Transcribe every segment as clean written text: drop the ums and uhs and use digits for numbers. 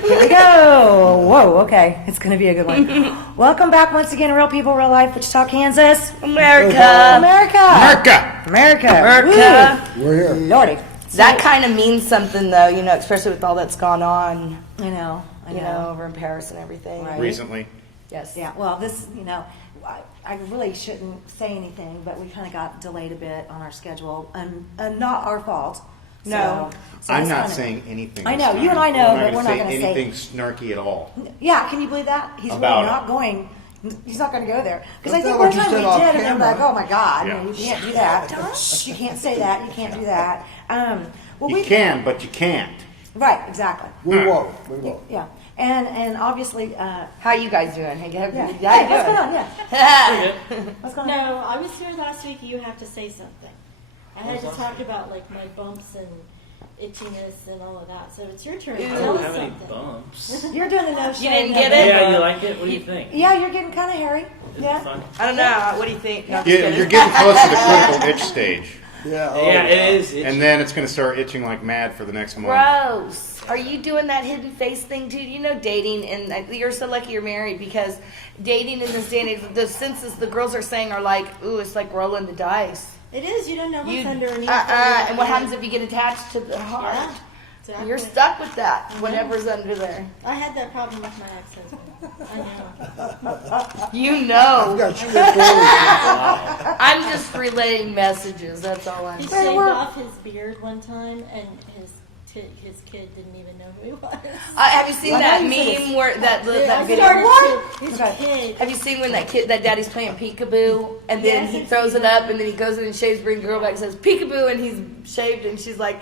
Here we go. Whoa, okay. It's going to be a good one. Welcome back once again, Real People, Real Life, Wichita, Kansas. America. America. America. We're here. Lordy. That kind of means something, though, you know, especially with all that's gone on, I know. over in Paris and everything. Right. Recently. Yes. Yeah, well, this, I really shouldn't say anything, but we kind of got delayed a bit on our schedule, and not our fault. No. So I'm it's not kinda- saying anything. I this know, time. you and I know, but we're not going gonna to say- anything snarky at all. Yeah, can you believe that? He's About really it. not going. He's not going to go there. Because I That's think not one what you time we said off did, and they were camera. like, "Oh my God, Yeah. you can't do that. Shh, you can't say that. You can't do that." Well, You we can, but you can't. right, exactly. We won't. We won't. Yeah, and obviously, How you guys doing? Hey, yeah. how you Hey, what's doing? going on? Yeah, what's going on? No, I was here last week. You have to say something. I had to talk about like my bumps and itchiness and all of that. So it's your turn. Ew. I Tell don't us have any something. bumps. You're doing the no shave. didn't get no it? bump. Yeah, you like it? What do you think? Yeah, you're getting kind of hairy. Is Yeah. it fun? I don't know. What do you think? No, I'm just Yeah, kidding. you're getting close to the critical itch stage, Yeah. Yeah, it is. and then it's going to start itching like mad for the next month. Gross. Are you doing that hidden face thing too? You know, dating, and you're so lucky you're married, because dating in this day and age, the senses the girls are saying are like, ooh, it's like rolling the dice. It is. You don't know what's You, underneath. and what happens if you get attached to the heart? Yeah, exactly. You're stuck with that, whatever's under there. I had that problem with my ex-husband. I know. You I've know. got straightforward. I'm just relaying messages, that's all I'm He saying. shaved off his beard one time, and his kid didn't even know who he was. Have you seen I that know you said meme where that I video? started to, his Okay. kid. Have you seen when that daddy's playing peekaboo, and then Yes, he I've throws seen it up, and then he goes in and shaves, brings the girl back, and says peekaboo, and he's shaved, and she's like,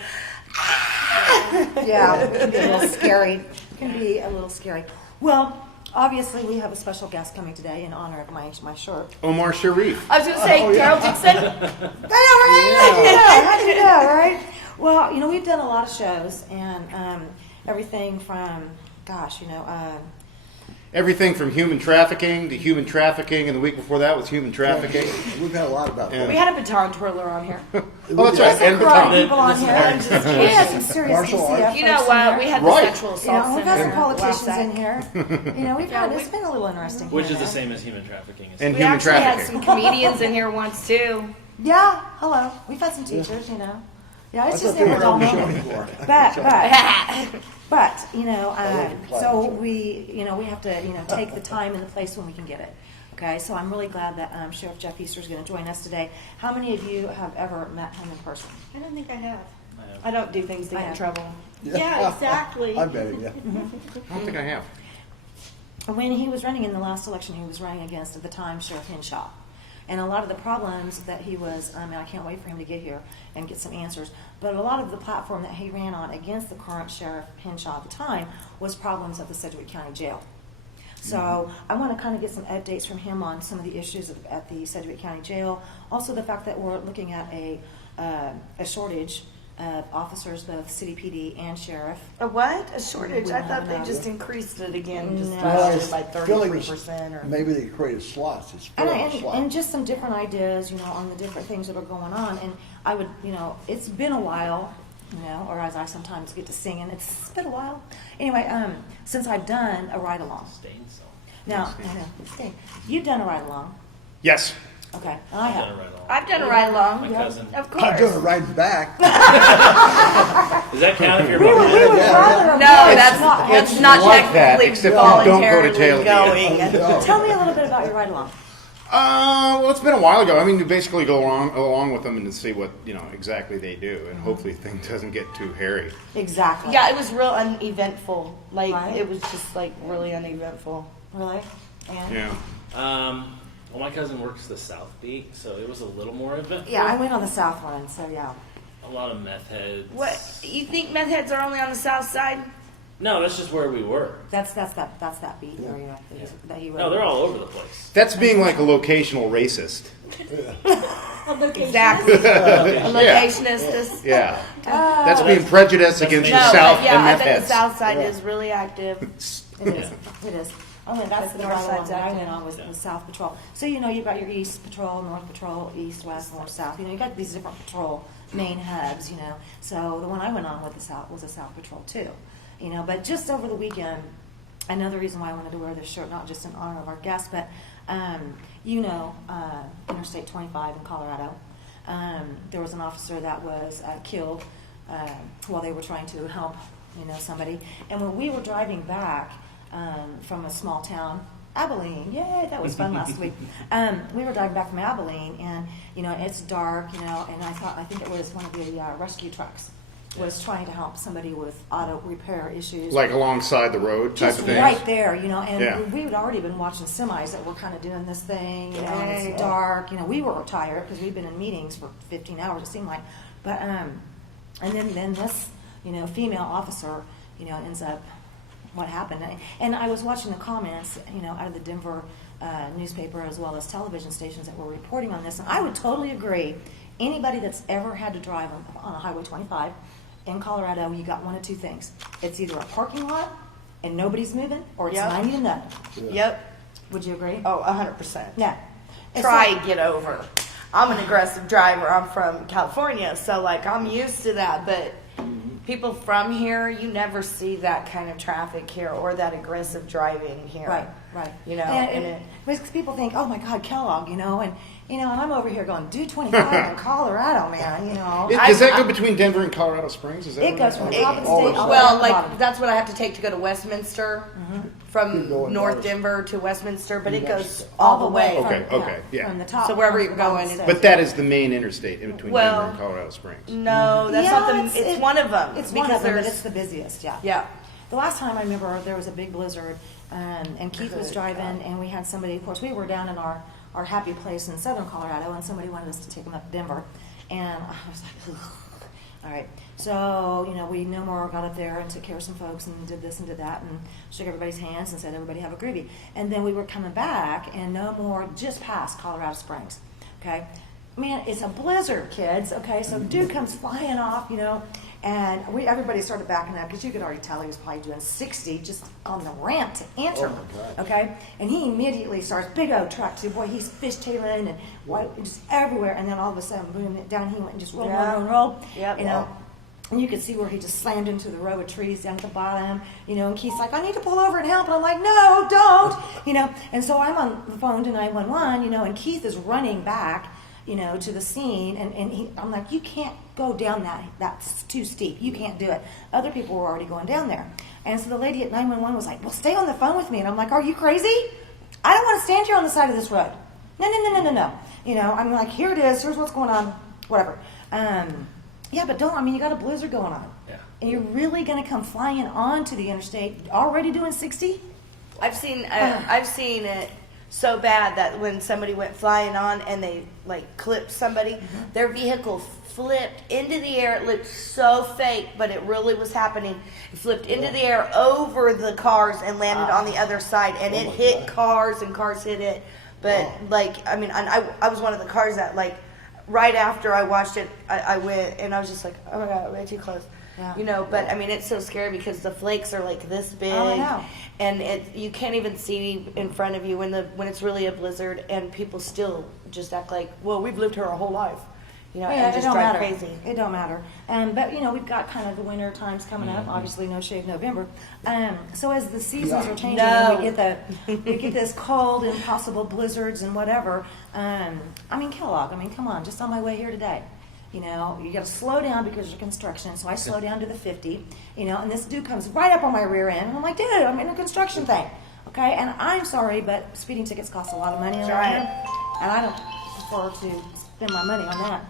Yeah, it can be a little scary. It can be a little scary. Well, obviously, we have a special guest coming today in honor of my shirt. Omar Sharif. I was going to say, Carol Dixon. How do you know, right? Well, we've done a lot of shows, and everything from, Everything from human trafficking to human trafficking, and the week before that was human trafficking. We've had a lot about Yeah. that. We had a baton twirler on here. Oh, that's right, and some karate baton. people on This is here. hard. Just We kidding. had some serious Martial DCF arts. You know folks what? in We here. had the Right. sexual assault We've got some center politicians last in night. here. It's been a little interesting. Which here is the now. same as human trafficking. And We human actually had trafficking. some comedians in here once, too. Yeah, hello. We've had some teachers, Yeah, it's I just thought they never were on dull the show moment. before. But class. so we have to take the time and the place when we can get it. Okay, so I'm really glad that Sheriff Jeff Easter is going to join us today. How many of you have ever met him in person? I don't think I have. I don't do things to get in trouble. Yeah, exactly. I'm betting you. I don't think I have. When he was running in the last election, he was running against, at the time, Sheriff Henshaw. And a lot of the problems that he was, and I can't wait for him to get here and get some answers, but a lot of the platform that he ran on against the current Sheriff Henshaw at the time was problems at the Sedgwick County Jail. So I want to kind of get some updates from him on some of the issues at the Sedgwick County Jail. Also the fact that we're looking at a shortage of officers, both city PD and sheriff. A what? A shortage? We I don't thought they know. just increased it again, just No. last year by Feeling was 33%. Or maybe they created slots. It's And, filling and, slots. and just some different ideas, on the different things that are going on. And I would, it's been a while, or as I sometimes get to singing, it's been a while. Anyway, since I've done a ride-along. Stain so. Now, you've done a ride-along. Yes. Okay, and I I've done have. it right along. I've done a ride along. My cousin. Of course. I'm doing it right back. Does that count if you're We would Yeah, rather. No, that's It's not like that, technically except you don't go to voluntarily jail at the going. Tell me a little bit about your ride-along. Well, it's been a while ago. I mean, you basically go along with them and see what exactly they do, and hopefully things doesn't get too hairy. Exactly. Yeah, it was real uneventful. Like Right. it was just like really uneventful. Really? And Yeah. Well, my cousin works the South Beat, so it was a little more eventful. yeah, I went on the south one, so yeah. A lot of meth heads. What you think? Meth heads are only on the south side? No, that's just where we were. That's that beat area that he wrote. No, they're all over the place. That's being like a locational racist. A location. Exactly. A locationist is. Yeah. That's being prejudiced against No, the South but yeah, and I meth bet the heads. south side is really active. It is. It is. That's the north north side's side I active. went on was South Patrol. So you've got your East Patrol, North Patrol, East, West, North, South. You've got these different patrol main hubs. So the one I went on with was the South Patrol too. But just over the weekend, another reason why I wanted to wear this shirt, not just in honor of our guest, but Interstate 25 in Colorado. There was an officer that was killed while they were trying to help, somebody. And when we were driving back from a small town, Abilene, yay, that was fun last week. We were driving back from Abilene, and it's dark, and I think it was one of the rescue trucks was trying to help somebody with auto repair issues. Like alongside the road type Just of thing? right there, and Yeah. we had already been watching semis that were kind of doing this thing, and it's dark, we were tired because we'd been in meetings for 15 hours, it seemed like. But, and then this, female officer, ends up, what happened. And I was watching the comments, out of the Denver newspaper as well as television stations that were reporting on this, and I would totally agree. Anybody that's ever had to drive on a Highway 25 in Colorado, you got one of two things. It's either a parking lot and nobody's moving, or it's Yep. 90 to nothing. Yep. Would you agree? Oh, 100%. Yeah. It's Try like- and get over. I'm an aggressive driver. I'm from California, so I'm used to that. But people from here, you never see that kind of traffic here or that aggressive driving here. Right. And it makes people think, oh my God, Kellogg, and I'm over here going, do 25 in Colorado, man, Does that go between Denver and Colorado Springs? Is that It what goes it- from the It- top of the state all the way down well, to the like bottom. that's what I have to take to go to Westminster You're from going North north. Denver to Westminster, but it Yes. goes all the way. Okay, yeah. From the top. So wherever to you're the bottom of going, the it's- state. But that is the main interstate in between Well- Denver and Colorado Springs. No, that's Yeah, not the. It's one of them. It's one because of them, but there's- it's the busiest, yeah. Yeah. The last time I remember there was a big blizzard, and Keith was driving, and we had somebody, of course, we were down in our happy place in southern Colorado, and somebody wanted us to take them up to Denver. And I was like, ugh. All right. So, we no more got up there and took care of some folks and did this and did that and shook everybody's hands and said, everybody have a groovy. And then we were coming back and no more, just past Colorado Springs. Okay. Man, it's a blizzard, kids. Okay. So dude comes flying off, and everybody started backing up because you could already tell he was probably doing 60 just on the ramp to enter. Oh, my God. Okay. And he immediately starts, big old truck too. Boy, he's fishtailing and just everywhere. And then all of a sudden, boom, down he went and just rolled. Yep. And you could see where he just slammed into the row of trees down at the bottom, and Keith's like, I need to pull over and help. And I'm like, no, don't, And so I'm on the phone to 911, and Keith is running back, to the scene. And I'm like, you can't go down that. That's too steep. You can't do it. Other people were already going down there. And so the lady at 911 was like, well, stay on the phone with me. And I'm like, are you crazy? I don't want to stand here on the side of this road. No. I'm like, here it is. Here's what's going on. Whatever. Yeah, but you got a blizzard going on. Yeah. And you're really going to come flying onto the interstate already doing 60? I've seen it so bad that when somebody went flying on and they clipped somebody, their vehicle flipped into the air. It looked so fake, but it really was happening. It flipped into the air over the cars and landed on the other side, and it my hit God. cars and cars hit it. But I was one of the cars that right after I watched it, I went and I was just like, oh my God, way too close. Yeah. But it's so scary because the flakes are this big, Oh, I know. and you can't even see in front of you when it's really a blizzard, and people still just act like, well, we've lived here our whole life, and it just don't drive matter. crazy. It don't matter. But we've got kind of the winter times coming up. Obviously, no shave November. So as the seasons are changing, and we get this cold and possible blizzards and whatever. Kellogg. Come on, just on my way here today. You got to slow down because of construction. So I slow down to the 50. And this dude comes right up on my rear end, and I'm like, dude, I'm in a construction thing. Okay, and I'm sorry, but speeding tickets cost a lot of money around here, and I don't prefer to spend my money on that.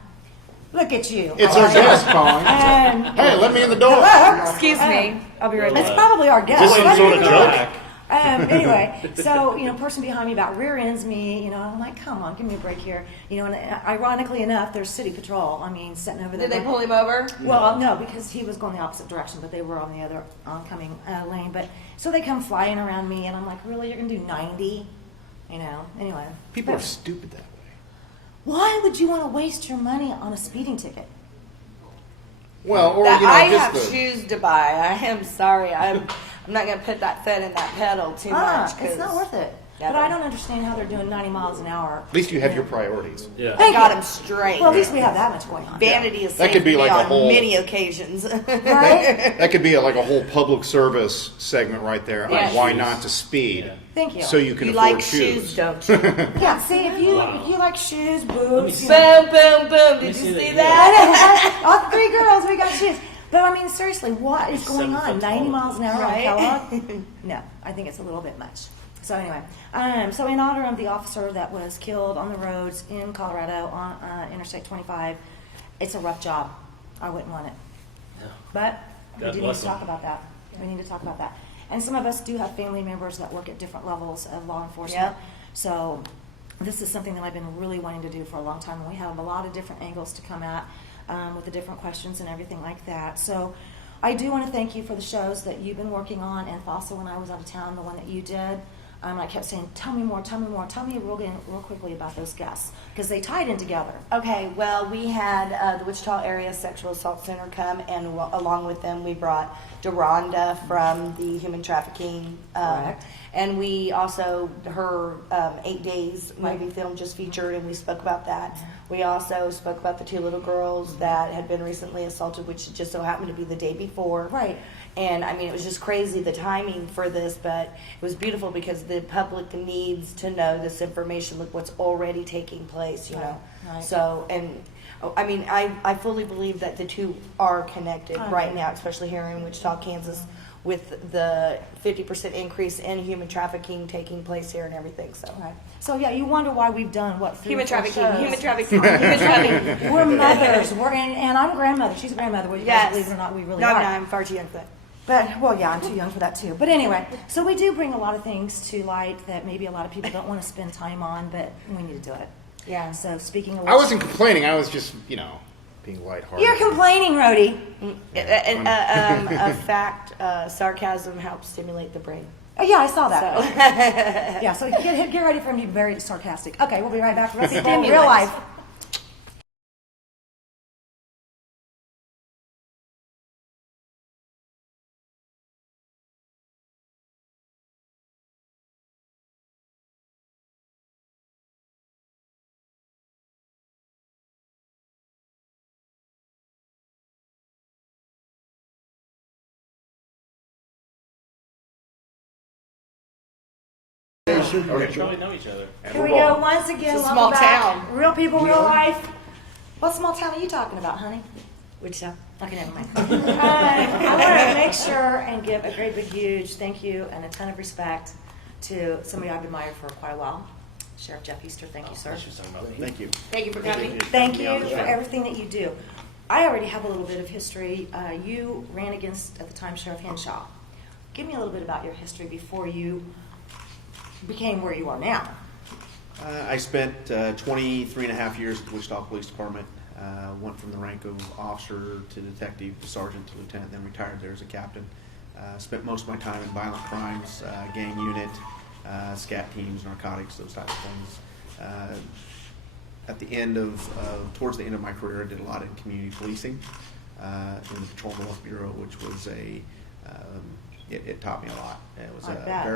Look at you. It's our guest calling. Hey, let me in the door. Hello? Excuse me. I'll be right It's back. probably our guest. Is this some sort of joke? Anyway, so, person behind me about rear ends me, and I'm like, come on, give me a break here. And ironically enough, there's city patrol, sitting over there. Did they pull him over? Well, no, because he was going the opposite direction, but they were on the other oncoming lane. But so they come flying around me, and I'm like, really, you're going to do 90? Anyway. People are But stupid that way. why would you want to waste your money on a speeding ticket? Well, or That I have just the, shoes to buy. I am sorry. I'm not going to put that foot in that pedal too much. It's not worth it. But I don't understand how they're doing 90 miles an hour. At least you have your priorities. Yeah. I got him straight. Well, at least we have that much going on. Vanity is That could be saved me like a on whole- many occasions. Right? That could be like a whole public service segment right there on Yeah. why not to speed. Yeah. Thank you. So you can You afford like shoes, shoes. don't you? Yeah, see, if you like shoes, boots, you know. Boom, boom, boom. Did see you that see you- that? All 3 girls, we got shoes. But I mean, seriously, what is going on? 7 foot 90 tall. miles an hour Right? on Kellogg? No, I think it's a little bit much. So anyway, so in honor of the officer that was killed on the roads in Colorado on Interstate 25, it's a rough job. I wouldn't want it. But we God do need bless to him. talk about that. We need to talk about that. And some of us do have family members that work at different levels of law enforcement. Yep. So this is something that I've been really wanting to do for a long time. And we have a lot of different angles to come at with the different questions and everything like that. So I do want to thank you for the shows that you've been working on, and also when I was out of town, the one that you did. I kept saying, tell me more, tell me more. Tell me real quickly about those guests, because they tied in together. Okay, well, we had the Wichita Area Sexual Assault Center come, and along with them, we brought Deronda from the human trafficking. Correct. And we also, her 8 Days movie film just featured, and we spoke about that. We also spoke about the 2 little girls that had been recently assaulted, which just so happened to be the day before. Right. And I mean, it was just crazy, the timing for this, but it was beautiful because the public needs to know this information. Look what's already taking place, you know. Right. So, and I mean, I fully believe that the 2 are connected right now, especially here in Wichita, Kansas, with the 50% increase in human trafficking taking place here and everything. So, Right. So yeah, you wonder why we've done what? 3 or 4 shows. human trafficking, human trafficking. We're mothers. And I'm a grandmother. She's a grandmother. Well, you guys Yes. believe it or not, we really No, are. no, I'm far too young for that. But, well, yeah, I'm too young for that too. But anyway, so we do bring a lot of things to light that maybe a lot of people don't want to spend time on, but we need to do it. Yeah. So speaking of which, I wasn't complaining. I was just, being lighthearted. You're complaining, Rhodey. A fact, sarcasm helps stimulate the brain. Oh, yeah, I saw that. So. Yeah, so get ready for him to be very sarcastic. Okay, we'll be right back. Real people, Stimulate. real life. We probably know each other. Here we go once again. It's a welcome small back. town. Real people, real life. What small town are you talking about, honey? Wichita. Okay, never mind. I want to make sure and give a great big huge thank you and a ton of respect to somebody I've admired for quite a while. Sheriff Jeff Easter, thank you, sir. She was talking about me. Thank you. Thank you for coming. Thank you for everything that you do. I already have a little bit of history. You ran against, at the time, Sheriff Henshaw. Give me a little bit about your history before you became where you are now. I spent 23 and a half years at the Wichita Police Department. Went from the rank of officer to detective to sergeant to lieutenant, then retired there as a captain. Spent most of my time in violent crimes, gang unit, scat teams, narcotics, those types of things. At the end towards the end of my career, I did a lot in community policing in the Patrol North Bureau, which was it taught me a lot. It was I a bet.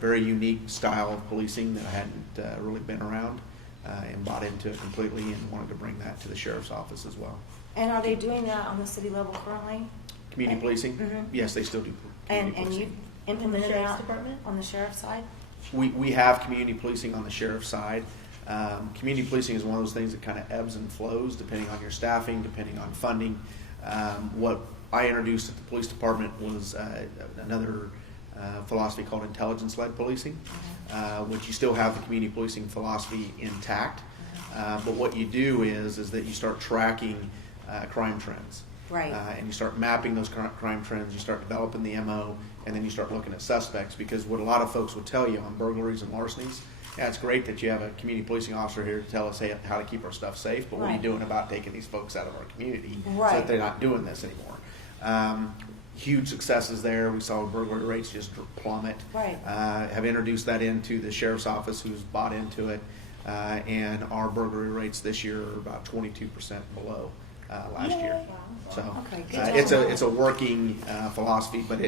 very unique style of policing that I hadn't really been around and bought into it completely and wanted to bring that to the sheriff's office as well. And are they doing that on the city level currently? Community policing? Mhm. Yes, they still do community And policing. you implemented Sheriff's that Department? on the sheriff's side? We have community policing on the sheriff's side. Community policing is one of those things that kind of ebbs and flows depending on your staffing, depending on funding. What I introduced at the police department was another philosophy called intelligence-led policing, which you still have the community policing philosophy intact. But what you do is that you start tracking crime trends. Right. And you start mapping those crime trends, you start developing the MO, and then you start looking at suspects, because what a lot of folks would tell you on burglaries and larcenies, yeah, it's great that you have a community policing officer here to tell us how to keep our stuff safe, but what are you Right. doing about taking these folks out of our community so Right. that they're not doing this anymore? Huge successes there. We saw burglary rates just plummet. Right. Have introduced that into the sheriff's office, who's bought into it, and our burglary rates this year are about 22% below last year. So Okay, good job. it's a working philosophy, but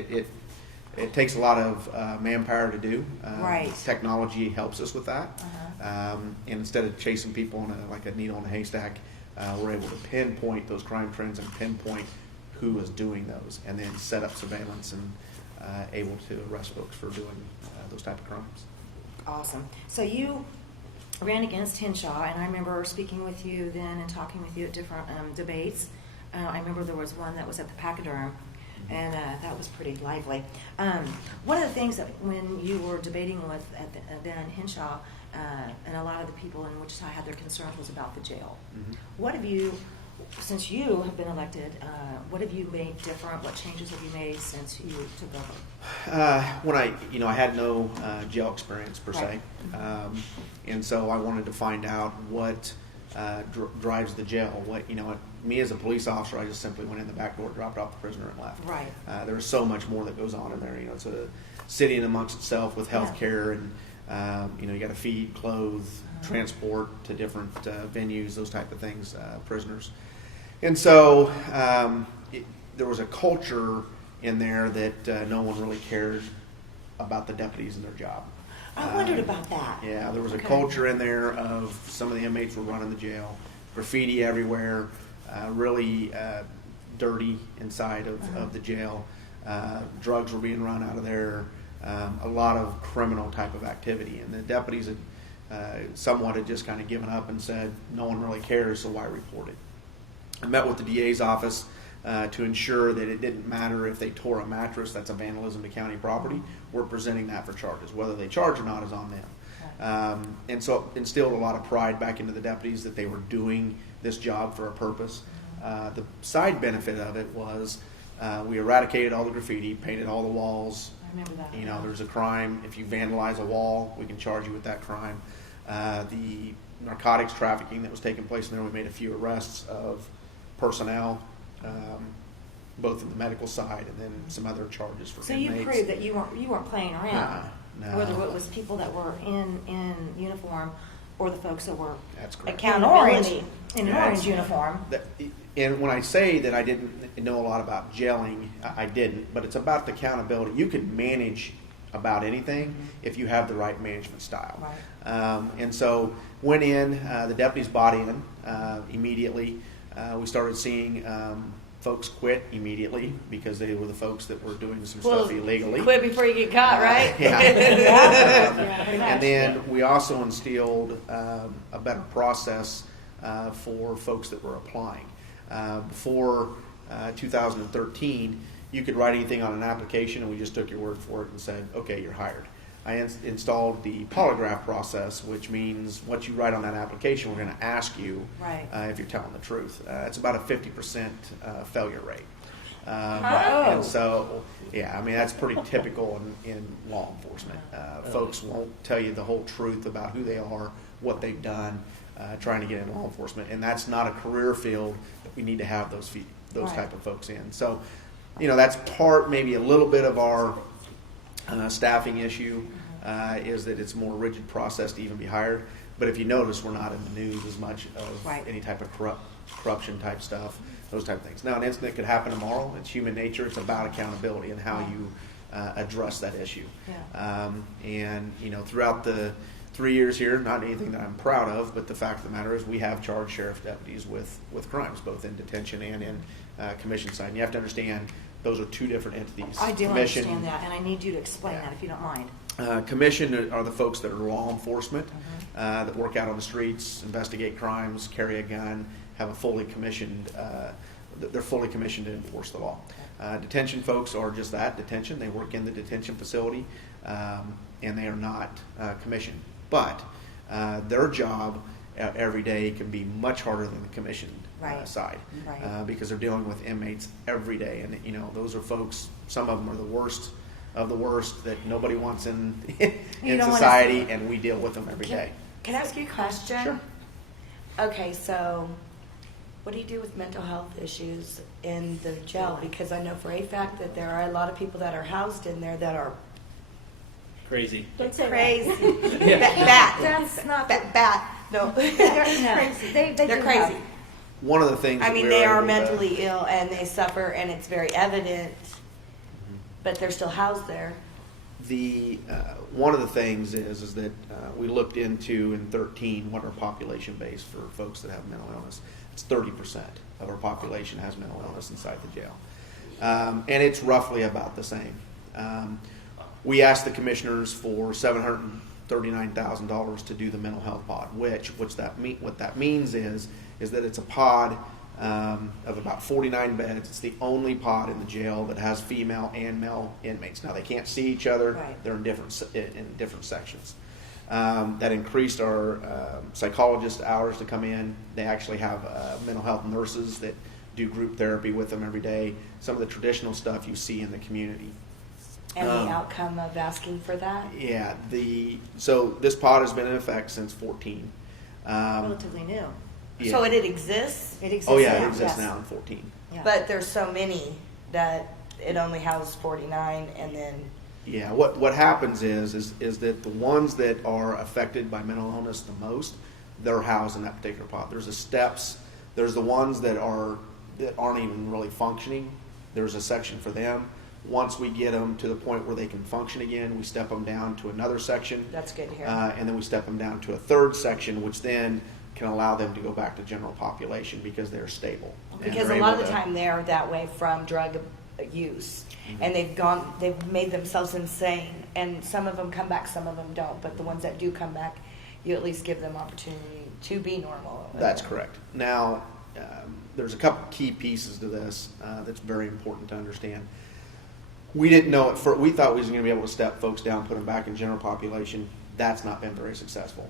It takes a lot of manpower to do. Right. Technology helps us with that. And instead of chasing people like a needle in a haystack, we're able to pinpoint those crime trends and pinpoint who is doing those, and then set up surveillance and able to arrest folks for doing those type of crimes. Awesome. So you ran against Henshaw, and I remember speaking with you then and talking with you at different debates. I remember there was one that was at the Pachyderm, and that was pretty lively. One of the things that when you were debating with then Henshaw, and a lot of the people in Wichita had their concerns was about the jail. What have you, since you have been elected, what have you made different? What changes have you made since you took over? When I had no jail experience per se, and so I wanted to find out what drives the jail. Me as a police officer, I just simply went in the back door, dropped off the prisoner, and left. Right. There's so much more that goes on in there. It's a city in amongst itself with health care, and you got to feed, clothe, transport to different venues, those type of things, prisoners. And so there was a culture in there that no one really cared about the deputies and their job. I wondered about that. Yeah, there was a culture in there of some of the inmates were running the jail, graffiti everywhere, really dirty inside of the jail. Drugs were being run out of there, a lot of criminal type of activity. And the deputies had somewhat had just kind of given up and said, no one really cares, so why report it? I met with the DA's office to ensure that it didn't matter if they tore a mattress, that's a vandalism to county property. We're presenting that for charges. Whether they charge or not is on them. And so it instilled a lot of pride back into the deputies that they were doing this job for a purpose. The side benefit of it was we eradicated all the graffiti, painted all the walls. I remember that. There's a crime. If you vandalize a wall, we can charge you with that crime. The narcotics trafficking that was taking place in there, we made a few arrests of personnel, both in the medical side and then some other charges for So inmates. you proved that you weren't playing around. No. Whether it was people that were in uniform or the folks that were That's in correct. an orange Yeah, uniform. And when I say that I didn't know a lot about gelling, I didn't, but it's about the accountability. You can manage about anything if you have the right management style. Right. And so went in, the deputies bought in immediately. We started seeing folks quit immediately because they were the folks that were doing some stuff illegally. Quit before you get caught, right? Yeah. And then we also instilled a better process for folks that were applying. Before 2013, you could write anything on an application and we just took your word for it and said, okay, you're hired. I installed the polygraph process, which means what you write on that application, we're going to ask you if you're telling the truth. It's about a 50% failure rate. And so, that's pretty typical in law enforcement. Folks won't tell you the whole truth about who they are, what they've done, trying to get into law enforcement. And that's not a career field that we need to have those type of folks in. So, that's maybe a little bit of our staffing issue is that it's a more rigid process to even be hired. But if you notice, we're not in the news as much of any type of corruption type stuff, those type of things. Now, an incident could happen tomorrow. It's human nature. It's about accountability and how you address that issue. Yeah. And throughout the 3 years here, not anything that I'm proud of, but the fact of the matter is we have charged sheriff's deputies with crimes, both in detention and in commission side. And you have to understand those are two different entities. I do understand that, and I need you to explain that if you don't mind. Commission are the folks that are law enforcement, that work out on the streets, investigate crimes, carry a gun, have a fully commissioned, they're fully commissioned to enforce the law. Detention folks are just that, detention. They work in the detention facility, and they are not commissioned. But their job every day can be much harder than the commissioned side, because they're dealing with inmates every day. And, those are folks, some of them are the worst of the worst that nobody wants in society, and we deal with them every day. Can I ask you a question? Sure. Okay, so what do you do with mental health issues in the jail? Because I know for a fact that there are a lot of people that are housed in there that are Crazy. Don't say crazy. that. That's not Bat. No. They're crazy. They They're do crazy. have- One of the things I that mean, we they were are able to- mentally ill and they suffer, and it's very evident But they're still housed there. The one of the things is that we looked into in 13 what our population base for folks that have mental illness. It's 30% of our population has mental illness inside the jail, and it's roughly about the same. We asked the commissioners for $739,000 to do the mental health pod, what that means is that it's a pod of about 49 beds. It's the only pod in the jail that has female and male inmates. Now they can't see each other; Right. they're in different sections. That increased our psychologist hours to come in. They actually have mental health nurses that do group therapy with them every day. Some of the traditional stuff you see in the community. And the outcome of asking for that? Yeah. So this pod has been in effect since 14. Relatively new. Yeah. So it exists, It exists Oh yeah, now, it exists yes. now in 14. Yeah. but there's so many that it only houses 49, and then Yeah, what happens is that the ones that are affected by mental illness the most, they're housed in that particular pod. There's the steps. There's the ones that aren't even really functioning. There's a section for them. Once we get them to the point where they can function again, we step them down to another section, that's good to hear. and then we step them down to a third section, which then can allow them to go back to general population because they're stable. And Because they're a lot of able the to- time they're that way from drug use, Mm-hmm. and they've made themselves insane, and some of them come back, some of them don't, but the ones that do come back, you at least give them opportunity to be normal. That's correct. Now, there's a couple key pieces to this that's very important to understand. We didn't know it. We thought we was going to be able to step folks down, put them back in general population. That's not been very successful.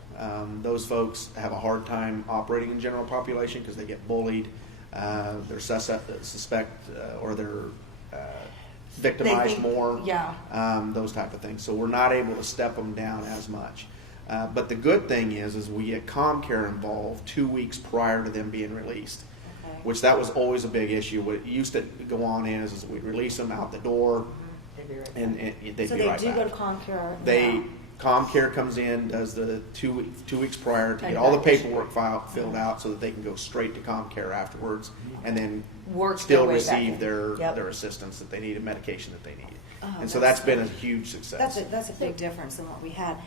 Those folks have a hard time operating in general population because they get bullied. They're victimized think- more. yeah. Those type of things. So we're not able to step them down as much. But the good thing is we get ComCare involved 2 weeks prior to them being released, Okay. which that was always a big issue. What it used to go on is we release them out the door, They'd be right back. and they'd So be they right do back. go to ComCare now. ComCare comes in, does the 2 weeks prior to get And all the back. paperwork filled out so that they can go straight to ComCare afterwards, and then Work still their way back receive in. their Yep. their assistance that they need and medication that they need. Oh, And so that's that's been a good. huge success. That's a big difference than what we had.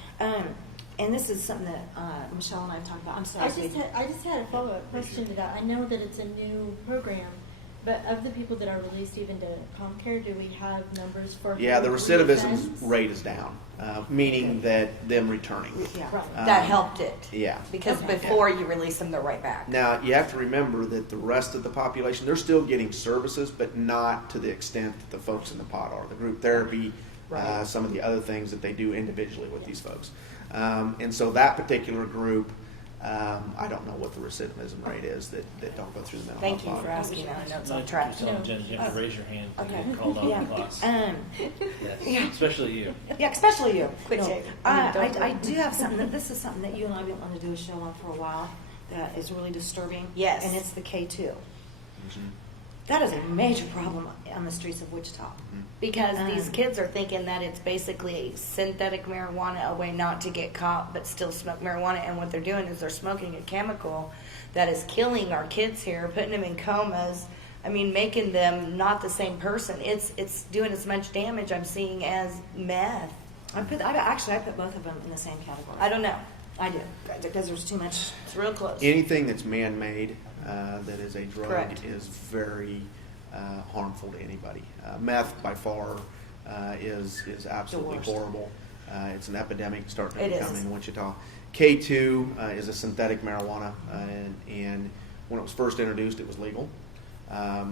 And this is something that Michelle and I talked about. I'm sorry. I just had a follow-up question to that. I know that it's a new program, but of the people that are released even to ComCare, do we have numbers for? Yeah, the who recidivism reoffends? rate is down, meaning that them returning. Yeah. Right. That helped it. Yeah. Because Okay. before you release them, they're right back. Now, you have to remember that the rest of the population, they're still getting services, but not to the extent that the folks in the pod are. The group therapy, Right. some of the other things that they do individually with these folks. And so that particular group, I don't know what the recidivism rate is that don't go through the mental Thank health you for pod. asking that. I know it's No, off track. you're telling Jen, you have to raise your hand and Okay. get called on Yeah. the class. Yeah. Yes, especially you. Yeah, especially you. Quit No, it. I do have something. This is something that you and I have been wanting to do a show on for a while. That is really disturbing. Yes. And it's the K2. Mhm. That is a major problem on the streets of Wichita. Because these Um, kids are thinking that it's basically synthetic marijuana, a way not to get caught but still smoke marijuana. And what they're doing is they're smoking a chemical that is killing our kids here, putting them in comas. I mean, making them not the same person. It's doing as much damage I'm seeing as meth. I put both of them in the same category. I don't know. I do because there's too much. It's real close. Anything that's man-made that is a drug Correct. is very harmful to anybody. Meth, by far, is absolutely worst. horrible. It's an epidemic starting to It become is. in Wichita. K2 is a synthetic marijuana, and when it was first introduced, it was legal. The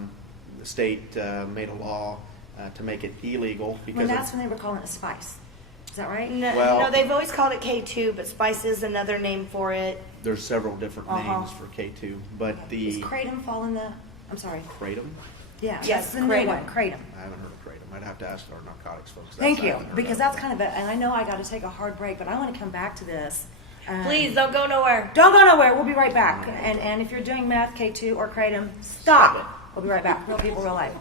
state made a law to make it illegal because When that's when they were calling it spice. Is that right? No, Well- no, they've always called it K2, but spice is another name for it. there's several different Uh-huh. names for K2, but Does the kratom fall in the? I'm sorry. kratom. Yeah. Yes, that's the new kratom. one. Kratom. I haven't heard of kratom. I'd have to ask our narcotics folks. Thank I you, haven't heard because of. that's kind of a, and I know I got to take a hard break, but I want to come back to this. Please don't go nowhere. Don't go nowhere. We'll be right back. And if you're doing meth, K2, or kratom, stop. We'll be right back. Real people, real life.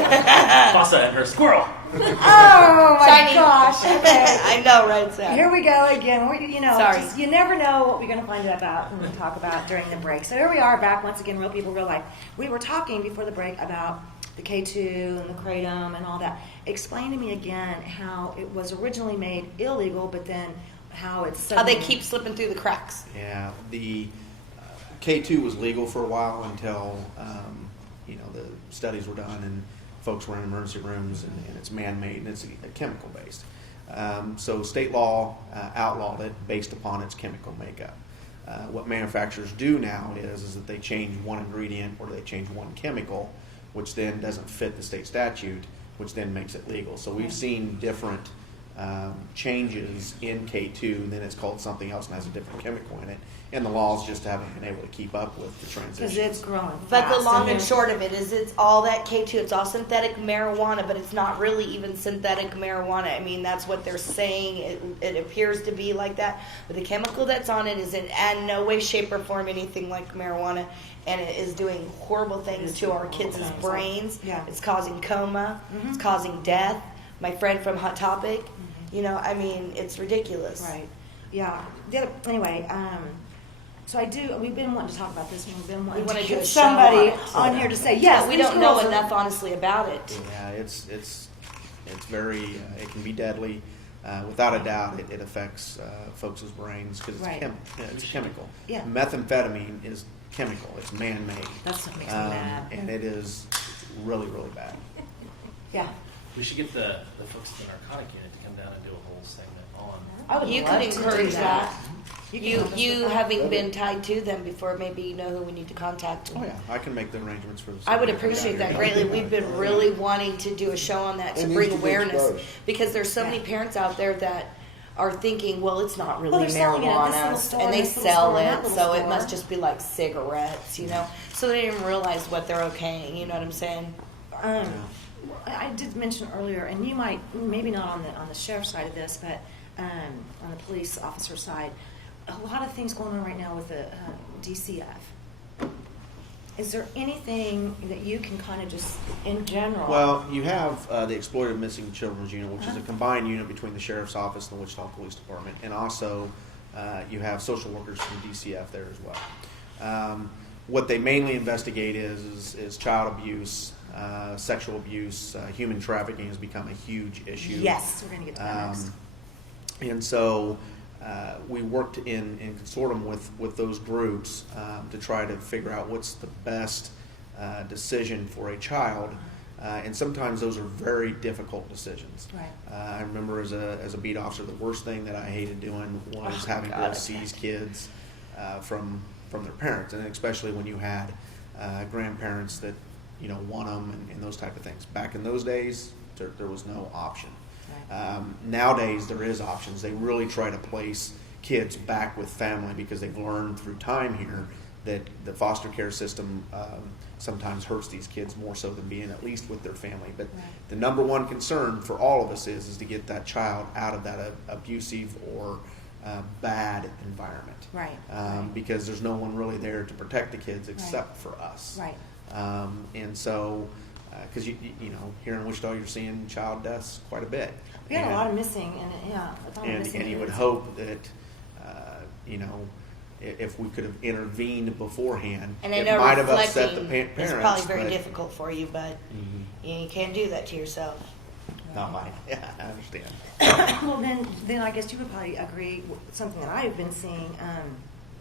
Pasta and her squirrel. Oh my Shiny. gosh. Okay. I know, right, Sam? Here we go again. Sorry. You never know what we're going to find out about and talk about during the break. So here we are back once again, Real People, Real Life. We were talking before the break about the K2 and the Kratom and all that. Explain to me again how it was originally made illegal, but then how it's How they suddenly- keep slipping through the cracks. Yeah, the K2 was legal for a while until the studies were done and folks were in emergency rooms, and it's man-made and it's chemical based. So state law outlawed it based upon its chemical makeup. What manufacturers do now is that they change one ingredient or they change one chemical, which then doesn't fit the state statute, which then makes it legal. So we've seen different changes in K2, and then it's called something else and has a different chemical in it. And the laws just haven't been able to keep up with the transition. Because it's growing But fast. the long and then- short of it is it's all that K2. It's all synthetic marijuana, but it's not really even synthetic marijuana. I mean, that's what they're saying. It appears to be like that. But the chemical that's on it is in no way, shape, or form anything like marijuana. And it is doing horrible things to our kids' brains. Yeah. It's causing coma. It's causing death. My friend from Hot Topic, I mean, it's ridiculous. Right. Yeah. Anyway, so we've been wanting to talk about this, and we've been wanting wanna to do get a show somebody on it. on here to say, yes, But we these don't know girls are- enough, honestly, about it. Yeah, it's very it can be deadly. Without a doubt, it affects folks' brains because it's, Right. it's chemical. Yeah. Methamphetamine is chemical. It's man-made. That's what makes me mad. And it is really, really bad. Yeah. We should get the folks at the narcotic unit to come down and do a whole segment on. I would You love could to encourage do that. can You help us with that. having been tied to them before, maybe you know who we need to contact. Oh yeah, I can make the arrangements for the. I would to come down appreciate here. that greatly. We've been really wanting to do a show on that to It needs bring to be awareness exposed. because there's so many Yeah. parents out there that are thinking, well, it's not really Well, they're selling it at this little marijuana, store, and they this little sell store, and that it, little so it store. must just be like cigarettes, So they didn't realize what they're okaying. You know what I'm saying? I did mention earlier, and you might maybe not on the sheriff's side of this, but on the police officer side, a lot of things going on right now with the DCF. Is there anything that you can kind of just in general? Well, you have the Exploited Missing Children's Unit, which is a combined unit between the Sheriff's Office and the Wichita Police Department, and also you have social workers from DCF there as well. What they mainly investigate is child abuse, sexual abuse, human trafficking has become a huge issue. yes, we're going to get to that next. And so we worked in consortium with those groups to try to figure out what's the best decision for a child. And sometimes those are very difficult decisions. Right. I remember as a beat officer, the worst thing that I hated doing was having to seize kids from their parents, and especially when you had grandparents that want them and those type of things. Back in those days, there was no option. Nowadays, there is options. They really try to place kids back with family because they've learned through time here that the foster care system sometimes hurts these kids more so than being at least with their family. But the number one concern for all of us is to get that child out of that abusive or bad environment. Right. Because there's no one really there to protect the kids except for us. Right. And so, because you know, here in Wichita, you're seeing child deaths quite a bit. We had a lot of missing, and yeah, a lot of missing And you would kids. hope that, if we could have intervened beforehand, And I it know might have upset the reflecting parents. is probably very but- difficult for you, but you can't do that to yourself. No, I understand. Well, then I guess you would probably agree with something that I've been seeing.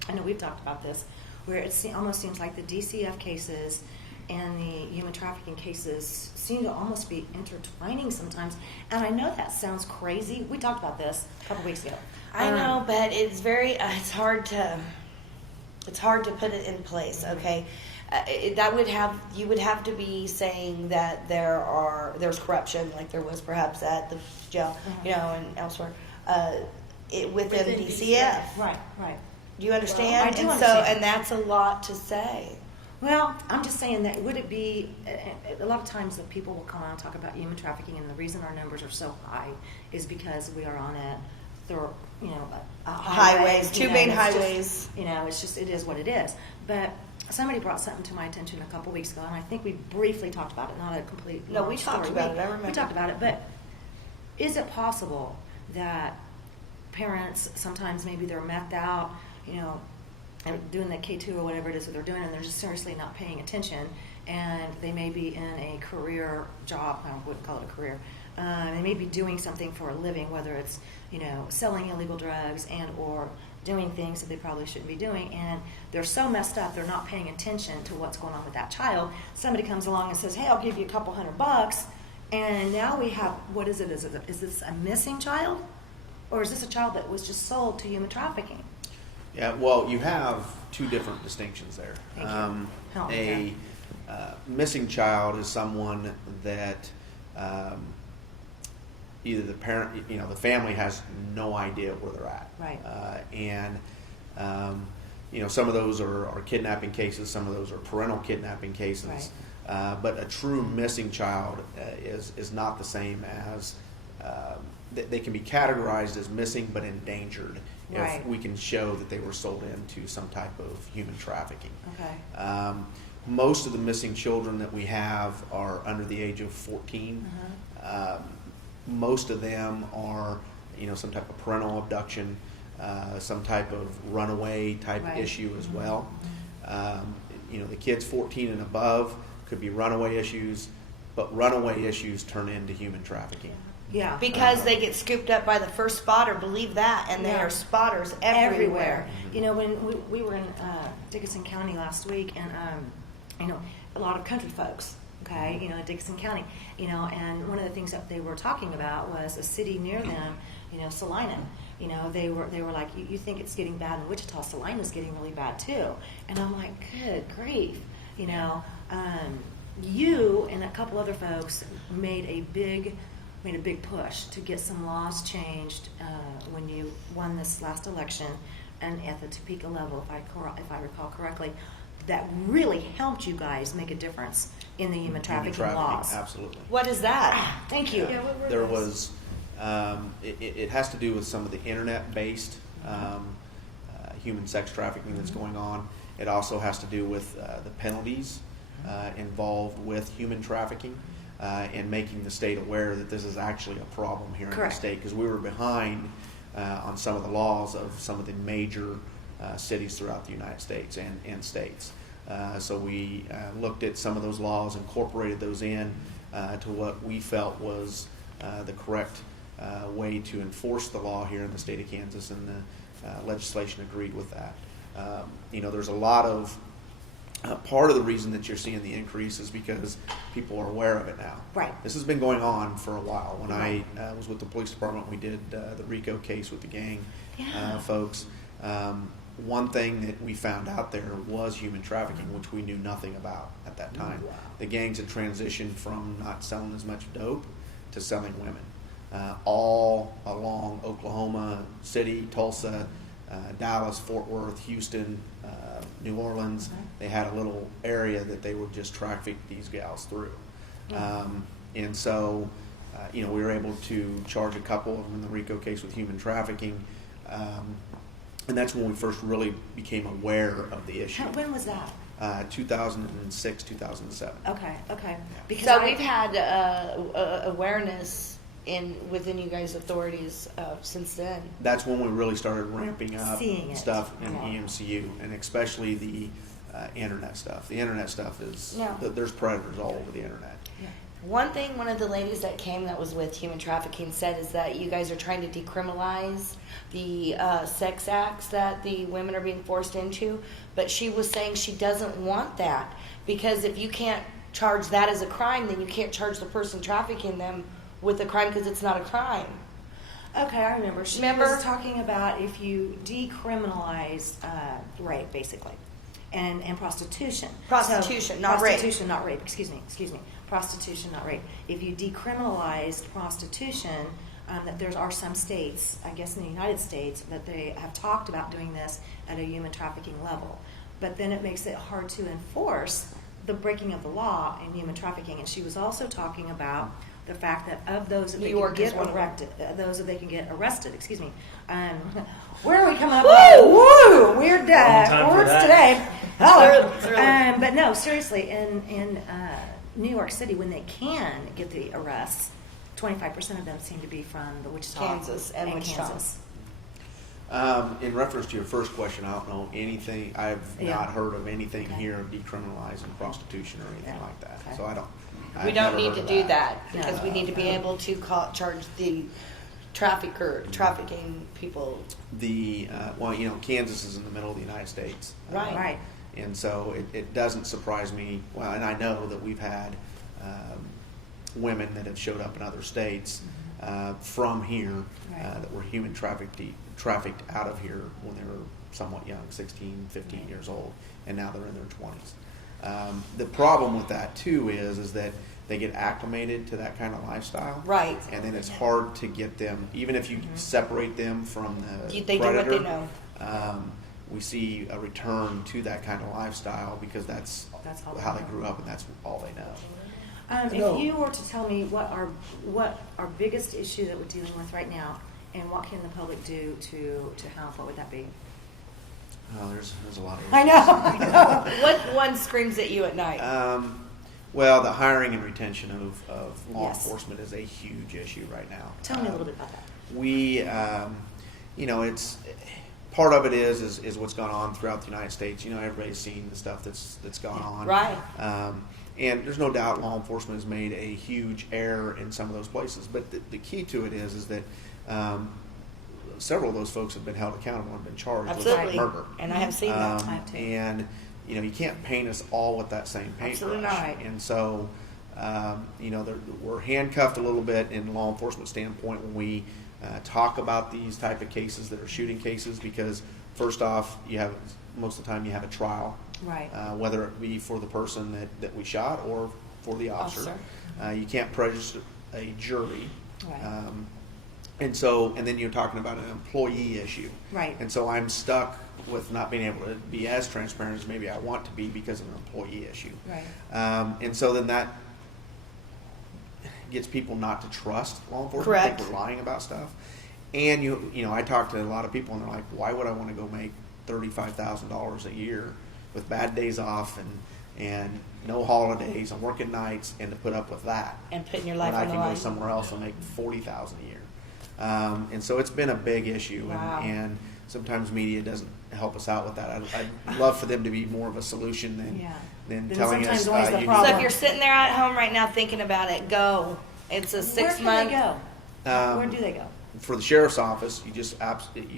I know we've talked about this, where it almost seems like the DCF cases and the human trafficking cases seem to almost be intertwining sometimes. And I know that sounds crazy. We talked about this a couple weeks ago. I know, but it's very it's hard to put it in place. Okay, you would have to be saying that there's corruption, like there was perhaps at the jail, and elsewhere, within DCF. Right. Do you understand? I do and understand. So, and that's a lot to say. Well, I'm just saying that would it be a lot of times that people will come out and talk about human trafficking, and the reason our numbers are so high is because we are on a highway, Highways, two main it's just, highways. it's just it is what it is. But somebody brought something to my attention a couple weeks ago, and I think we briefly talked about it, not a complete. No, long we talked story. about it, I remember. We talked about it, but is it possible that parents sometimes maybe they're methed out, and doing the K2 or whatever it is that they're doing, and they're just seriously not paying attention, and they may be in a career job, I wouldn't call it a career, they may be doing something for a living, whether it's, selling illegal drugs and or doing things that they probably shouldn't be doing, and they're so messed up they're not paying attention to what's going on with that child. Somebody comes along and says, hey, I'll give you a couple $100, and now we have, what is it? Is this a missing child? Or is this a child that was just sold to human trafficking? Yeah, well, you have two different distinctions there. Thank you. Help me Missing child is someone that either the parent, the family has no idea where they're at. Right. Some of those are kidnapping cases, some of those are parental kidnapping cases. Right. But a true missing child is not the same as, they can be categorized as missing but endangered Right. if we can show that they were sold into some type of human trafficking. Okay. Most of the missing children that we have are under the age of 14. Most of them are, some type of parental abduction, some type of runaway type Right. issue as well. The kids 14 and above could be runaway issues, but runaway issues turn into human trafficking. Yeah. Because they get scooped up by the first spotter, believe that, and there Yeah. are spotters everywhere. When we were in Dickinson County last week, and a lot of country folks, okay, Dickinson County, and one of the things that they were talking about was a city near them, Salina. They were like, you think it's getting bad in Wichita, Salina's getting really bad too. And I'm like, good grief, you and a couple other folks made a big push to get some laws changed when you won this last election, and at the Topeka level, if I recall correctly, that really helped you guys make a difference in the human trafficking laws. Absolutely. What is that? Thank you. Yeah, what were There those? was, it has to do with some of the internet-based human sex trafficking that's going on. It also has to do with the penalties involved with human trafficking. And making the state aware that this is actually a problem here in Correct. the state, because we were behind on some of the laws of some of the major cities throughout the United States and states. So we looked at some of those laws, incorporated those in to what we felt was the correct way to enforce the law here in the state of Kansas, and the legislation agreed with that. There's a lot of part of the reason that you're seeing the increase is because people are aware of it now. Right. This has been going on for a while. When I was with the police department, we did the RICO case with the gang folks. One thing that we found out there was human trafficking, which we knew nothing about at that time. Wow. The gangs had transitioned from not selling as much dope to selling women. All along Oklahoma City, Tulsa, Dallas, Fort Worth, Houston, New Orleans. They had a little area that they would just traffic these gals through. And so, we were able to charge a couple of them in the RICO case with human trafficking. And that's when we first really became aware of the issue. When was that? 2006, 2007. Okay. Because So we've had awareness within you guys' authorities since then. That's when we really started ramping up Seeing it. stuff in Yeah. EMCU, and especially the internet stuff. The internet stuff is, Yeah. there's predators all over the internet. One thing one of the ladies that came that was with human trafficking said is that you guys are trying to decriminalize the sex acts that the women are being forced into, but she was saying she doesn't want that, because if you can't charge that as a crime, then you can't charge the person trafficking them with a crime, because it's not a crime. Okay, I remember. She was talking about if you decriminalize rape, basically, and prostitution. Prostitution, not rape. Prostitution, not rape. Excuse me. Prostitution, not rape. If you decriminalize prostitution, that there are some states, I guess in the United States, that they have talked about doing this at a human trafficking level. But then it makes it hard to enforce the breaking of the law in human trafficking. And she was also talking about the fact that of those that New they York can is get one of them. arrested, those that they can get arrested, excuse me. Where are we coming up? Woo! Weird time for words that. today. It's early. But no, seriously, in New York City, when they can get the arrests, 25% of them seem to be from the Wichita, Kansas and Wichita. Kansas. In reference to your first question, I don't know anything. I've Yeah. not heard of anything Okay. here of decriminalizing prostitution or anything Yeah. like that. Okay. So I don't. We I've don't never need heard to of do that No. because we need to be able to charge the trafficking people. Well, you know, Kansas is in the middle of the United States. Right. Right. And so it doesn't surprise me. Well, and I know that we've had women that have showed up in other states from here Right. that were human trafficked out of here when they were somewhat young, 16, 15 Right. years old, and now they're in their 20s. The problem with that too is that they get acclimated to that kind of lifestyle. Right. And then it's hard to get them, even if you separate them from the They do what predator, they know. we see a return to that kind of lifestyle because that's all how they they know. grew up and that's all they know. If you were to tell me what our biggest issue that we're dealing with right now, and what can the public do to help, what would that be? Oh, there's a lot of I know. What one screams at you at night? Well, the hiring and retention of law Yes. enforcement is a huge issue right now. Tell me a little bit about that. We, you know, it's part of it is what's gone on throughout the United States. You know, everybody's seen the stuff that's gone on. Right. And there's no doubt law enforcement has made a huge error in some of those places. But the key to it is that several of those folks have been held accountable and been charged Absolutely. with murder. And I have seen that. I have too. And you know, you can't paint us all with that same paintbrush. Absolutely not. And so, you know, we're handcuffed a little bit in law enforcement standpoint when we talk about these type of cases that are shooting cases because first off, most of the time you have a trial, Right. whether it be for the person that we shot or for the officer. Officer. You can't prejudice a jury. Right. And then you're talking about an employee issue. Right. And so I'm stuck with not being able to be as transparent as maybe I want to be because of an employee issue. Right. And so then that gets people not to trust law enforcement. Correct. Think we're lying about stuff. And you know, I talk to a lot of people and they're like, why would I want to go make $35,000 a year with bad days off and no holidays and working nights and to put up with that? And putting your life when I on the can go line. somewhere else and make $40,000 a year. And so it's been a big issue, Wow. and sometimes media doesn't help us out with that. I'd love for them to be more of a solution Yeah. than Then telling us sometimes always the you problem- So if you're sitting there at home right now thinking about it, go. It's a 6 Where month. can they go? Um, Where do they go? for the sheriff's office, you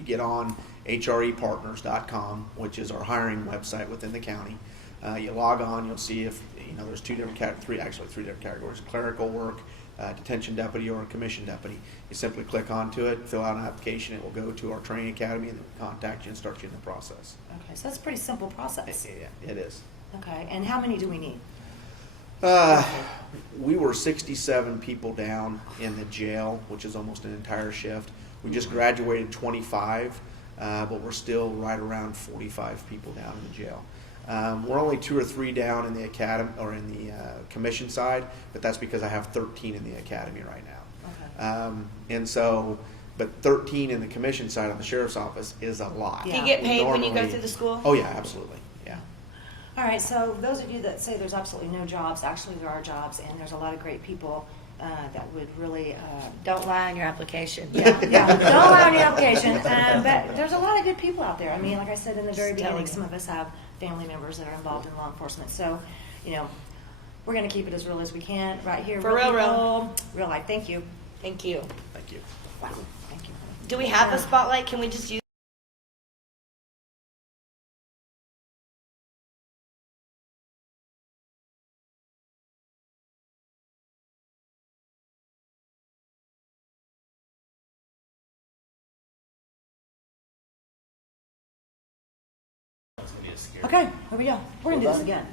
get on hrepartners.com, which is our hiring website within the county. You log on, you'll see if there's three different categories: clerical work, detention deputy, or a commission deputy. You simply click onto it, fill out an application. It will go to our training academy, and then we contact you and start you in the process. Okay, so that's a pretty simple process. Yeah, it is. Okay, and how many do we need? We were 67 people down in the jail, which is almost an entire shift. We just graduated 25, but we're still right around 45 people down in the jail. We're only 2 or 3 down in the academy or in the commission side, but that's because I have 13 in the academy right now. Okay. And so, but 13 in the commission side of the sheriff's office is a lot. Do you get paid when you go Normally- through the school? Oh yeah, absolutely. Yeah. All right, so those of you that say there's absolutely no jobs, actually there are jobs, and there's a lot of great people that would really. Don't lie on your application. Yeah, don't lie on your application. But there's a lot of good people out there. I mean, like I said in the very Just telling beginning, you. some of us have family members that are involved in law enforcement. So, we're going to keep it as real as we can right here. For real, people. Real life. Thank you. Thank you. Thank you. Wow. Thank you. Do we have a spotlight? Can we just use? It's gonna be a scary. Okay, here we go. We're going to do this again.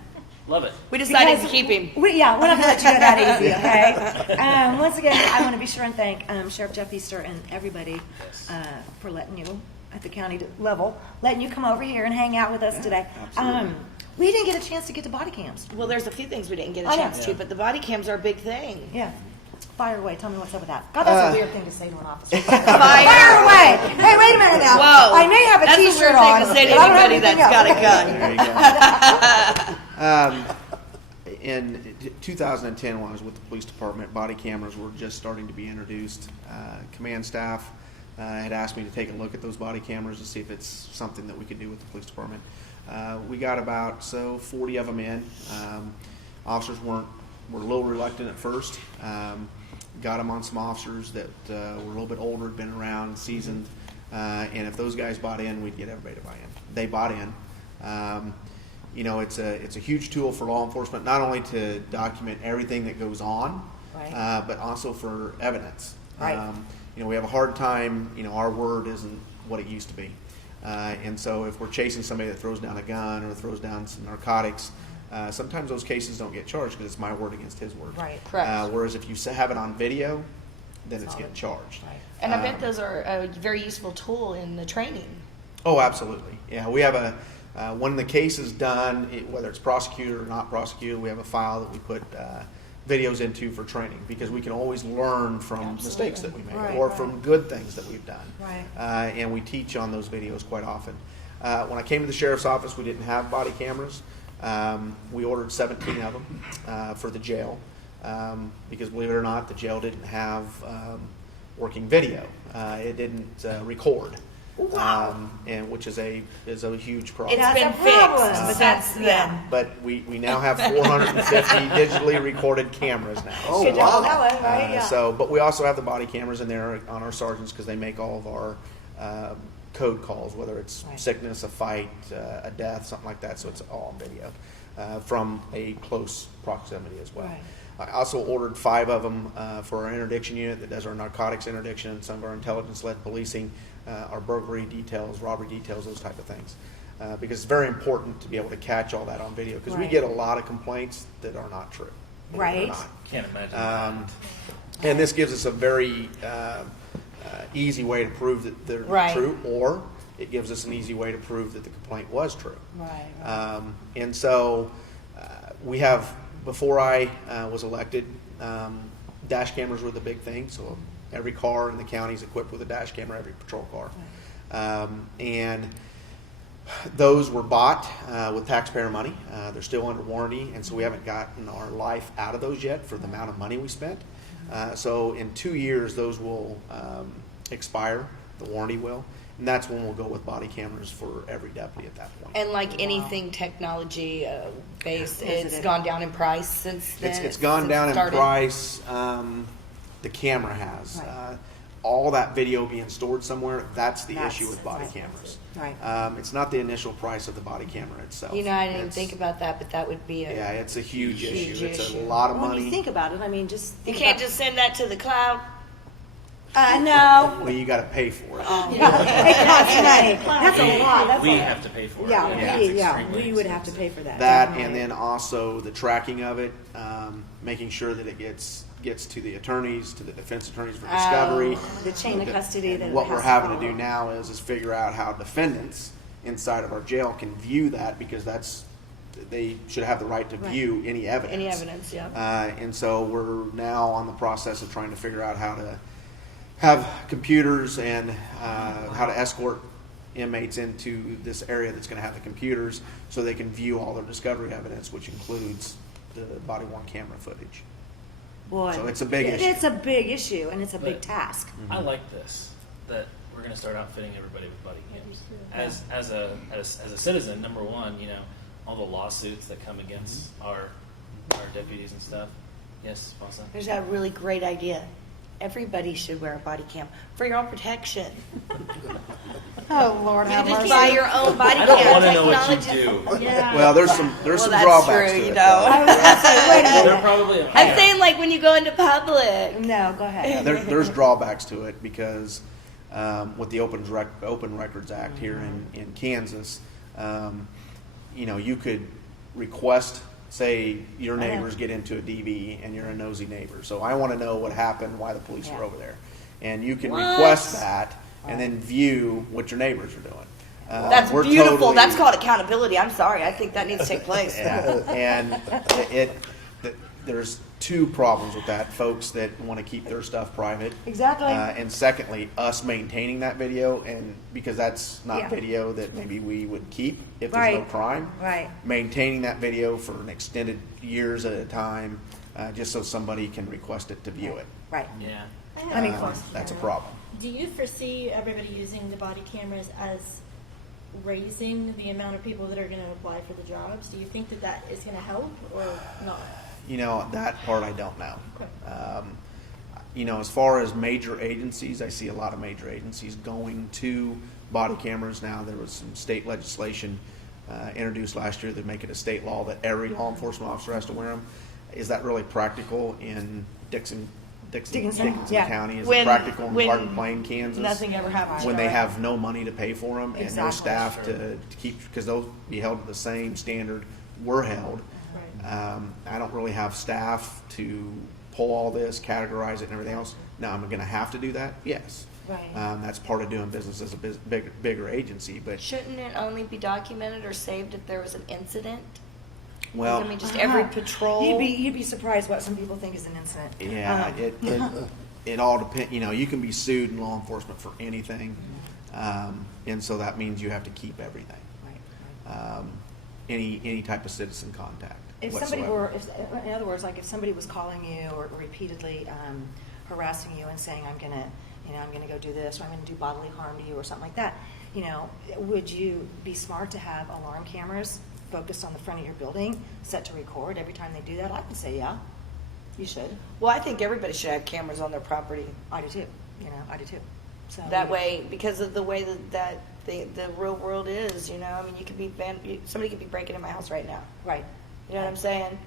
Love it. We decided Because to keep him. we're not going to let you go that easy, okay? Once again, I want to be sure and thank Sheriff Jeff Easter and everybody for letting you, at the county level, letting you come over here and hang out with us today. absolutely. We didn't get a chance to get to body cams. Well, there's a few things we didn't get a I know. chance to, but the body cams are a big thing. Yeah. Fire away. Tell me what's up with that. God, that's a weird thing to say to an officer. Fire away. Hey, wait a minute now. Whoa. I may have a That's a T-shirt weird on. thing to say to but I don't have anybody anything that's got a else. gun. There you go. In 2010, when I was with the police department, body cameras were just starting to be introduced. Command staff had asked me to take a look at those body cameras to see if it's something that we could do with the police department. We got about 40 of them in. Officers were a little reluctant at first. Got them on some officers that were a little bit older, had been around, seasoned, and if those guys bought in, we'd get everybody to buy in. They bought in. You know, it's a huge tool for law enforcement, not only to document everything that goes on, Right. but also for evidence. Right. You know, we have a hard time, you know, our word isn't what it used to be. And so if we're chasing somebody that throws down a gun or throws down some narcotics, sometimes those cases don't get charged because it's my word against his word. Right. Correct. Whereas if you have it on video, then it's getting charged. Right. And I bet those are a very useful tool in the training. Oh, absolutely. Yeah, we have when the case is done, whether it's prosecuted or not prosecuted, we have a file that we put videos into for training because we can always learn from mistakes that we make Right, or right. from good things that we've done. Right. And we teach on those videos quite often. When I came to the sheriff's office, we didn't have body cameras. We ordered 17 of them for the jail because, believe it or not, the jail didn't have working video. It didn't record. Wow. And which is a huge problem. It's been a fixed, problem. but that's them. But we now have 450 digitally recorded cameras now. Oh, Good job on wow. that one, right? Yeah. So, but we also have the body cameras in there on our sergeants because they make all of our code calls, whether it's Right. sickness, a fight, a death, something like that. So it's all on video from a close proximity as well. Right. I also ordered 5 of them for our interdiction unit that does our narcotics interdiction, some of our intelligence-led policing, our burglary details, robbery details, those type of things. Because it's very important to be able to catch all that on video because we Right. get a lot of complaints that are not true. believe it or Right. not. Can't imagine. And this gives us a very easy way to prove that they're Right. true, or it gives us an easy way to prove that the complaint was true. Right. And so we have, before I was elected, dash cameras were the big thing. So every car in the county is equipped with a dash camera, every patrol car. And those were bought with taxpayer money. They're still under warranty, and so we haven't gotten our life out of those yet for the amount of money we spent. So in 2 years, those will expire, the warranty will, and that's when we'll go with body cameras for every deputy at that point. And like anything technology based, it's it? gone down in price since then. It's gone since down it in started. price. The camera has. Right. All that video being stored somewhere, that's the That's- issue with body right. cameras. Right. It's not the initial price of the body camera itself. You know, I didn't It's- think about that, but that would be a. Yeah, it's a huge Huge issue. It's a issue. lot of When money. you think about it, I mean, just You think can't about- just send that to the cloud. no. Well, you got to pay for it. It costs money. That's a lot. That's We a, have to pay for it. yeah, It's yeah, extremely we would have to expensive. pay for that. That definitely. and then also the tracking of it, making sure that it gets to the attorneys, to the defense attorneys for discovery. the chain of custody that What it we're has having to follow. do now is figure out how defendants inside of our jail can view that because they should have the right to Right. view any evidence. Any evidence, yeah. And so we're now on the process of trying to figure out how to have computers and how to escort inmates into this area that's going to have the computers so they can view all their discovery evidence, which includes the body-worn camera footage. Boy, So it's a big issue. It's a big issue, and it's a big But- task. I like this, that we're going to start outfitting everybody with body cams. As a citizen, number one, you know, all the lawsuits that come against our deputies and stuff. Yes, Bossa? There's a really great idea. Everybody should wear a body cam for your own protection. Oh Lord, You have just mercy. buy your own body I cam don't want to know what technology. you do. Yeah. Well, there's some Well, some that's drawbacks true, to you it. know. I was gonna say, wait a They're minute. probably. I'm saying like when you go into public. No, go ahead. There's drawbacks to it because with the Open Records Act here in Kansas, you know, you could request, say, your I know. neighbors get into a DV and you're a nosy neighbor. So I want to know what happened, why the police Yeah. were over there. And you can What? request that and then view what your neighbors are doing. That's We're beautiful. totally- That's called accountability. I'm sorry. I think that needs to take place. Yeah, and there's two problems with that: folks that want to keep their stuff private, Exactly. and secondly, us maintaining that video, and because that's not Yeah. video that maybe we would keep if there's no Right. crime. Right. Maintaining that video for an extended years at a time, just so somebody can request it to view it. Right. Yeah. I have That makes a sense. question. That's a problem. Do you foresee everybody using the body cameras as raising the amount of people that are going to apply for the jobs? Do you think that that is going to help or not? You know, that part I don't know. Okay. You know, as far as major agencies, I see a lot of major agencies going to body cameras now. There was some state legislation introduced last year that make it a state law that every law enforcement officer has to wear them. Is that really practical in Dickinson yeah. County? Is When- it practical in when Garden Plain, Kansas? Nothing ever happens. When they right? have no money to pay for them and no Exactly. staff to keep, because they'll be held to the same standard we're held. Right. I don't really have staff to pull all this, categorize it, and everything else. Now, I'm going to have to do that. Yes, Right. that's part of doing business as a bigger agency. But Shouldn't it only be documented or saved if there was an incident? well, I mean, just every Uh-huh. patrol. You'd be surprised what some people think is an incident. yeah, it all depends. You know, you can be sued in law enforcement for anything, and so that means you have to keep everything. Right. Any type of citizen contact. If somebody whatsoever. were, in other words, like if somebody was calling you or repeatedly harassing you and saying, I'm gonna go do this, or I'm gonna do bodily harm to you, or something like that, would you be smart to have alarm cameras focused on the front of your building, set to record every time they do that? I would say, yeah, you should. Well, I think everybody should have cameras on their property. I do too. I do too. So That way, because of the way that the real world is, I mean, somebody could be breaking in my house right now. Right. You know what I'm saying?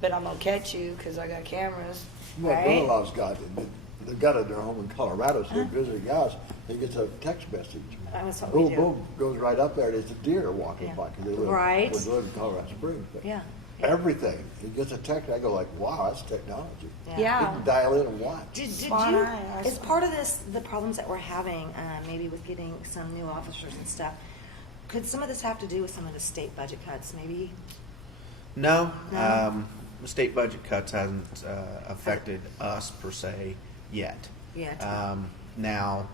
But I'm gonna catch you because I got cameras. My Right. brother-in-law's got it. They've got it in their home in Colorado, so they're visiting us. He gets a text message. That's what we Boom, do. boom, goes right up there. There's a deer walking Yeah. by because they live, Right. we live in Colorado Springs. But Yeah. everything. He gets a text. I go like, wow, that's technology. Yeah. He can dial in and watch. Did Spawn you, eye, as part of this, the problems that we're having, maybe with getting some new officers and stuff, could some of this have to do with some of the state budget cuts? Maybe. No, No? the state budget cuts hasn't affected us per se yet. Yet. Now,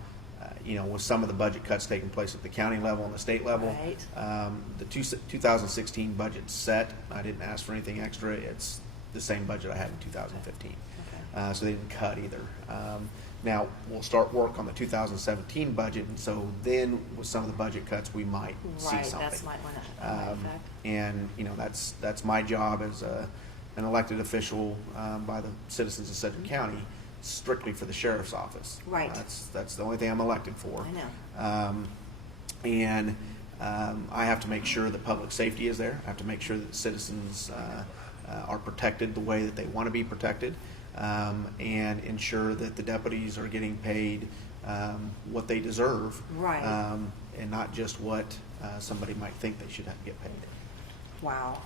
with some of the budget cuts taking place at the county level and the state level, Right. the 2016 budget's set. I didn't ask for anything extra. It's the same budget I had in 2015. Okay. So they didn't cut either. Now, we'll start work on the 2017 budget, and so then with some of the budget cuts, we might see Right, something. that's might want to affect. And that's my job as an elected official by the citizens of Sedgwick County, strictly for the sheriff's office. Right. That's the only thing I'm elected for. I know. And I have to make sure that public safety is there. I have to make sure that citizens are protected the way that they want to be protected, and ensure that the deputies are getting paid what they deserve, Right. and not just what somebody might think they should get paid. Wow.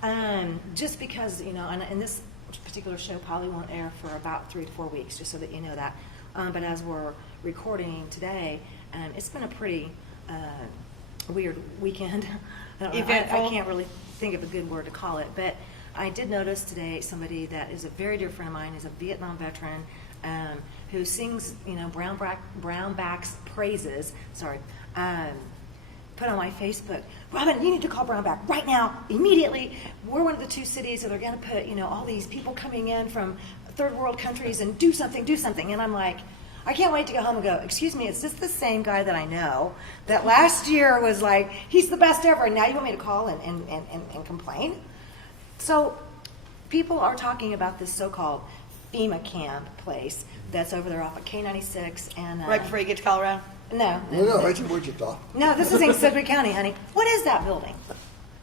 Just because, and this particular show probably won't air for about 3 to 4 weeks, just so that you know that. But as we're recording today, it's been a pretty weird weekend. I don't know, Eventful. I can't really think of a good word to call it, but I did notice today somebody that is a very dear friend of mine, is a Vietnam veteran, who sings, Brownback's praises. Sorry. Put on my Facebook, Robin, you need to call Brownback right now, immediately. We're one of the 2 cities that are going to put, all these people coming in from third world countries and do something. And I'm like, I can't wait to go home and go, excuse me, is this the same guy that I know that last year was like, he's the best ever, and now you want me to call and complain? So people are talking about this so-called FEMA camp place that's over there off of K96 and Right before you get to Colorado. no, No, it's in Wichita. no, this is in Sedgwick County, honey. What is that building?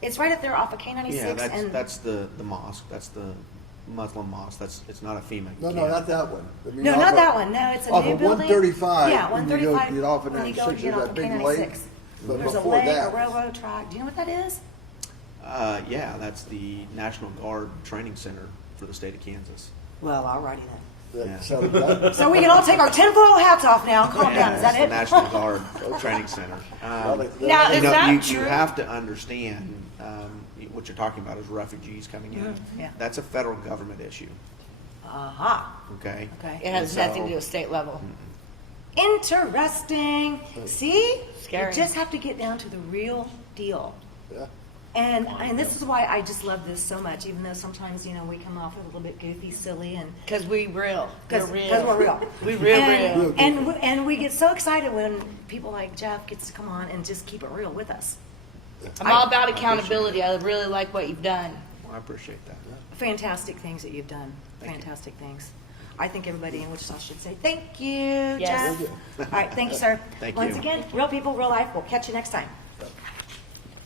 It's right up there off of K96. Yeah, and that's the mosque. That's the Muslim mosque. It's not a FEMA No, camp. no, not that one. I mean, no, off not of- that one. No, it's a off new of building. 135. Yeah, when you go 135. get off of when you go 96, get there's off that of big K96. lake. But There's a before lake, that, a railroad track. Do you know what that is? Yeah, that's the National Guard Training Center for the state of Kansas. Well, alrighty then. that Yeah. settled down. So we can all take our tinfoil hats off now. Calm down. Is That's that the it? National Guard Training Center. Well, they- Now, is that you true? have to understand what you're talking about is refugees coming in. Yeah. That's a federal government issue. Aha. Okay. Okay. It has And so- nothing to do with state level. Interesting. See? Scary. You just have to get down to the real deal. Yeah. And this is why I just love this so much, even though sometimes, you know, we come off a little bit goofy, silly, and Because we real. because We're we're real. We real. And we get so excited when people like Jeff gets to come on and just keep it real with us. I'm all about accountability. I really like what you've done. Well, I appreciate that. Fantastic things that you've done. Thank you. Fantastic things. I think everybody in Wichita should say thank you, Yes. Jeff. All right, thank you, sir. Thank Once you. again, real people, real life. We'll catch you next time.